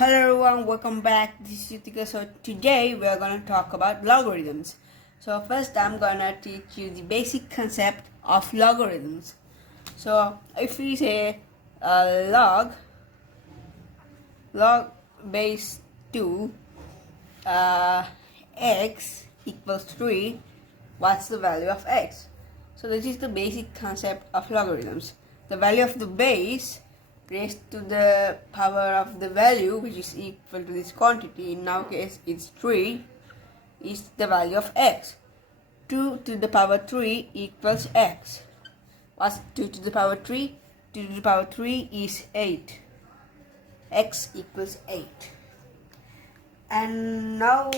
Hello everyone, welcome back. This is Yutika. So today we are going to talk about logarithms. So first I'm going to teach you the basic concept of logarithms. So if we say log base 2 x equals 3, what's the value of x? So this is the basic concept of logarithms. The value of the base raised to the power of the value, which is equal to this quantity, in our case it's 3, is the value of x. 2 to the power 3 equals x. What's 2 to the power 3? 2 to the power 3 is 8. X equals 8. And now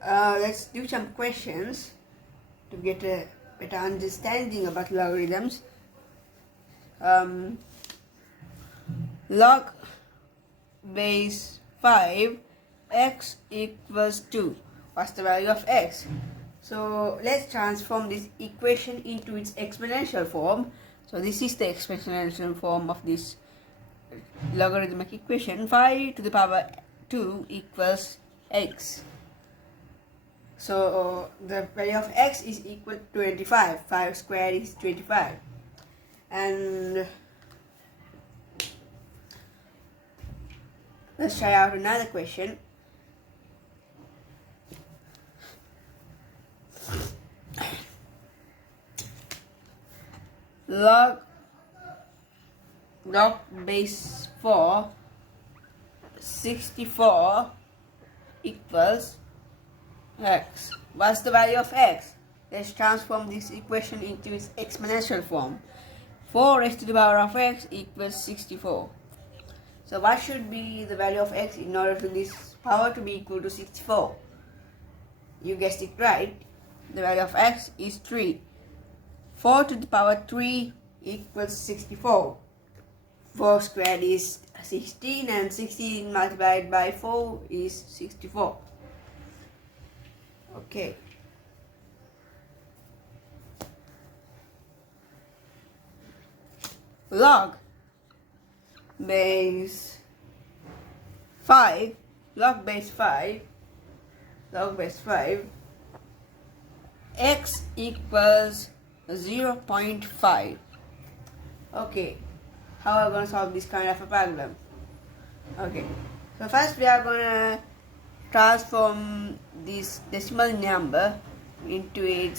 let's do some questions to get a better understanding about logarithms. Log base 5 x equals 2. What's the value of x? So let's transform this equation into its exponential form. So this is the exponential form of this logarithmic equation. 5 to the power 2 equals x. So the value of x is equal to 25. 5 squared is 25. And let's try out another question. Log base 4 64 equals x. What's the value of x? Let's transform this equation into its exponential form. 4 raised to the power of x equals 64. So what should be the value of x in order for this power to be equal to 64? You guessed it right. The value of x is 3. 4 to the power 3 equals 64. 4 squared is 16 and 16 multiplied by 4 is 64. Okay. Log base 5 x equals 0.5. Okay, how are we going to solve this kind of a problem? Okay, so first we are going to transform this decimal number into a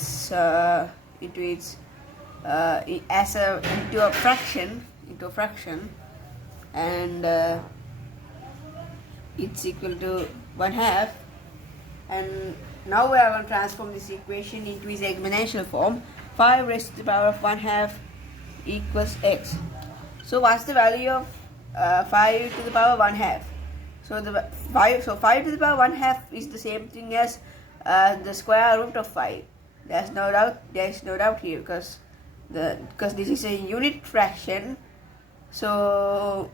fraction, and it's equal to 1/2. And now we are going to transform this equation into its exponential form. 5 raised to the power of 1/2 equals x. So what's the value of 5 to the power 1/2? So 5 to the power 1/2 is the same thing as the square root of 5. There is no doubt here, because this is a unit fraction. So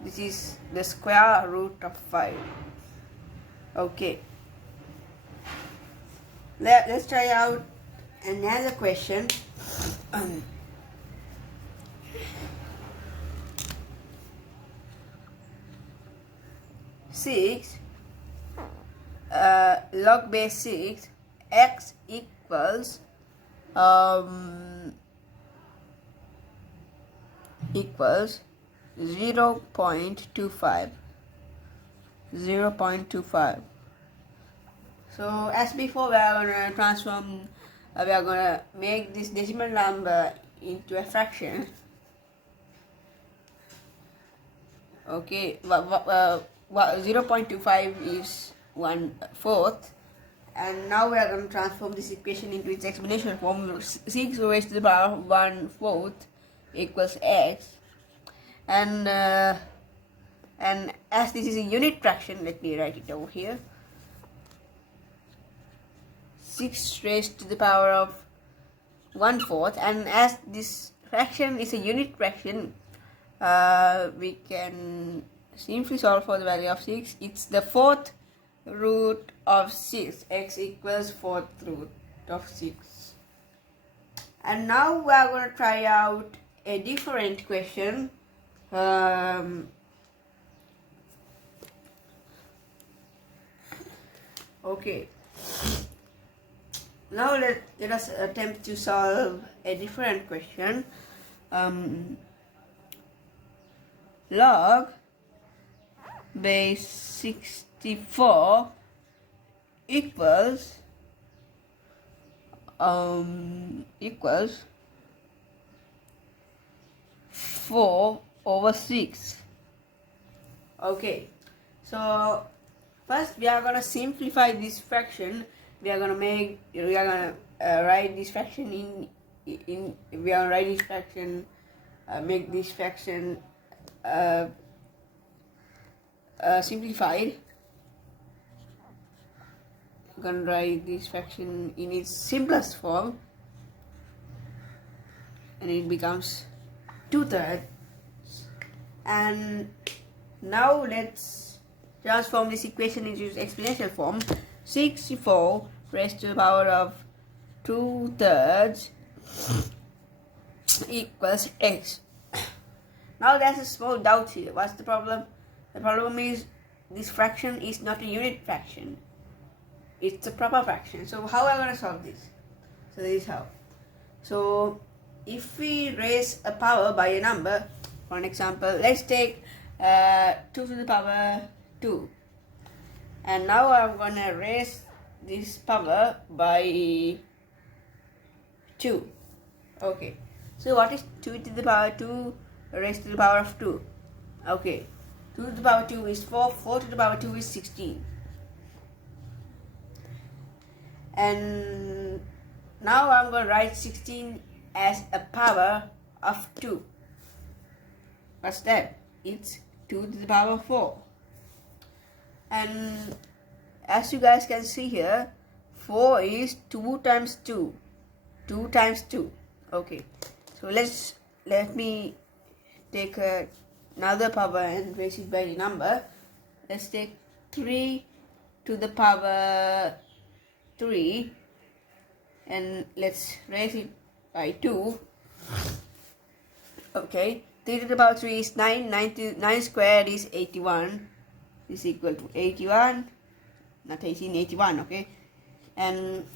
this is the square root of 5. Okay. Let's try out another question. 6 log base 6 x equals 0.25. So as before, we are going to make this decimal number into a fraction. Okay, 0.25 is 1/4, and now we are going to transform this equation into its exponential form. 6 raised to the power of 1/4 equals x, and as this is a unit fraction, let me write it over here. 6 raised to the power of 1/4, and as this fraction is a unit fraction, we can simply solve for the value of 6. It's the 4th root of 6. X equals 4th root of 6. And now we are going to try out a different question. Okay. Now let us attempt to solve a different question. Log base 64 equals 4/6. Okay, so first we are gonna simplify this fraction. We are gonna write this fraction make this fraction simplified. I'm gonna write this fraction in its simplest form, and it becomes 2/3. And now let's transform this equation into its exponential form. 64 raised to the power of 2/3 equals x. Now there's a small doubt here. What's the problem? The problem is this fraction is not a unit fraction. It's a proper fraction. So how am I going to solve this? So this is how. So if we raise a power by a number, for an example, let's take 2 to the power 2. And now I'm going to raise this power by 2. Okay. So what is 2 to the power 2 raised to the power of 2? Okay. 2 to the power 2 is 4. 4 to the power 2 is 16. And now I'm going to write 16 as a power of 2. What's that? It's 2 to the power 4. And as you guys can see here, 4 is 2 times 2. 2 times 2. Okay. So let me take another power and raise it by a number. Let's take 3 to the power 3, and let's raise it by 2. Okay, 3 to the power 3 is 9. 9 squared is 81. Is equal to 81, not 18, 81. Okay, and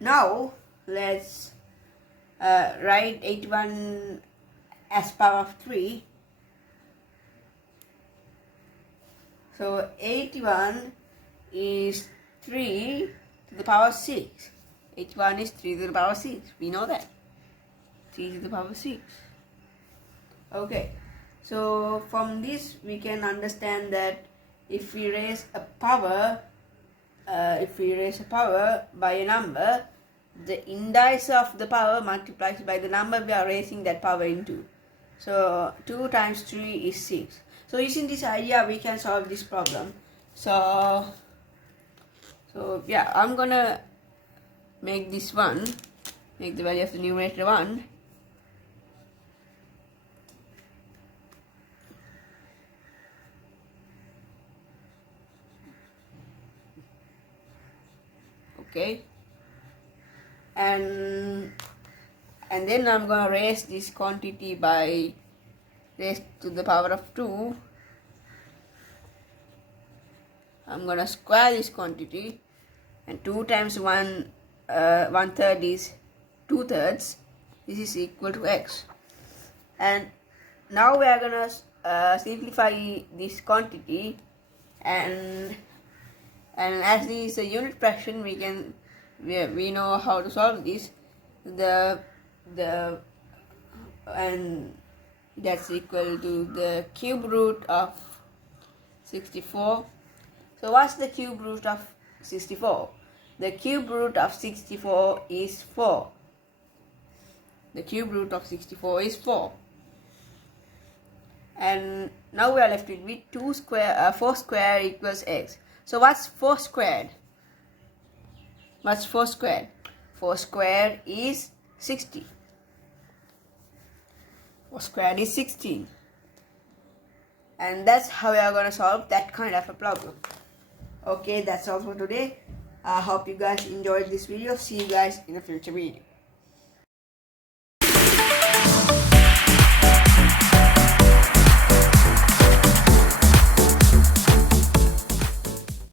now let's write 81 as power of 3. So 81 is 3 to the power 6. 81 is 3 to the power 6. We know that. 3 to the power 6. Okay. So from this we can understand that if we raise a power by a number, the indice of the power multiplies by the number we are raising that power into. So 2 times 3 is 6. So using this idea we can solve this problem. So yeah, I'm gonna make this 1, make the value of the numerator 1. Okay, and then I'm gonna raise this quantity by raised to the power of 2. I'm gonna square this quantity, and 2 times 1 1/3 is 2/3. This is equal to x. And now we are gonna simplify this quantity, and as this is a unit fraction, we know how to solve this. And that's equal to the cube root of 64. So what's the cube root of 64? The cube root of 64 is 4. The cube root of 64 is 4. And now we are left with 4 square equals x. So what's 4 squared? What's 4 squared? 4 squared is 60. 4 squared is 16. And that's how we are going to solve that kind of a problem. Okay, that's all for today. I hope you guys enjoyed this video. See you guys in a future video.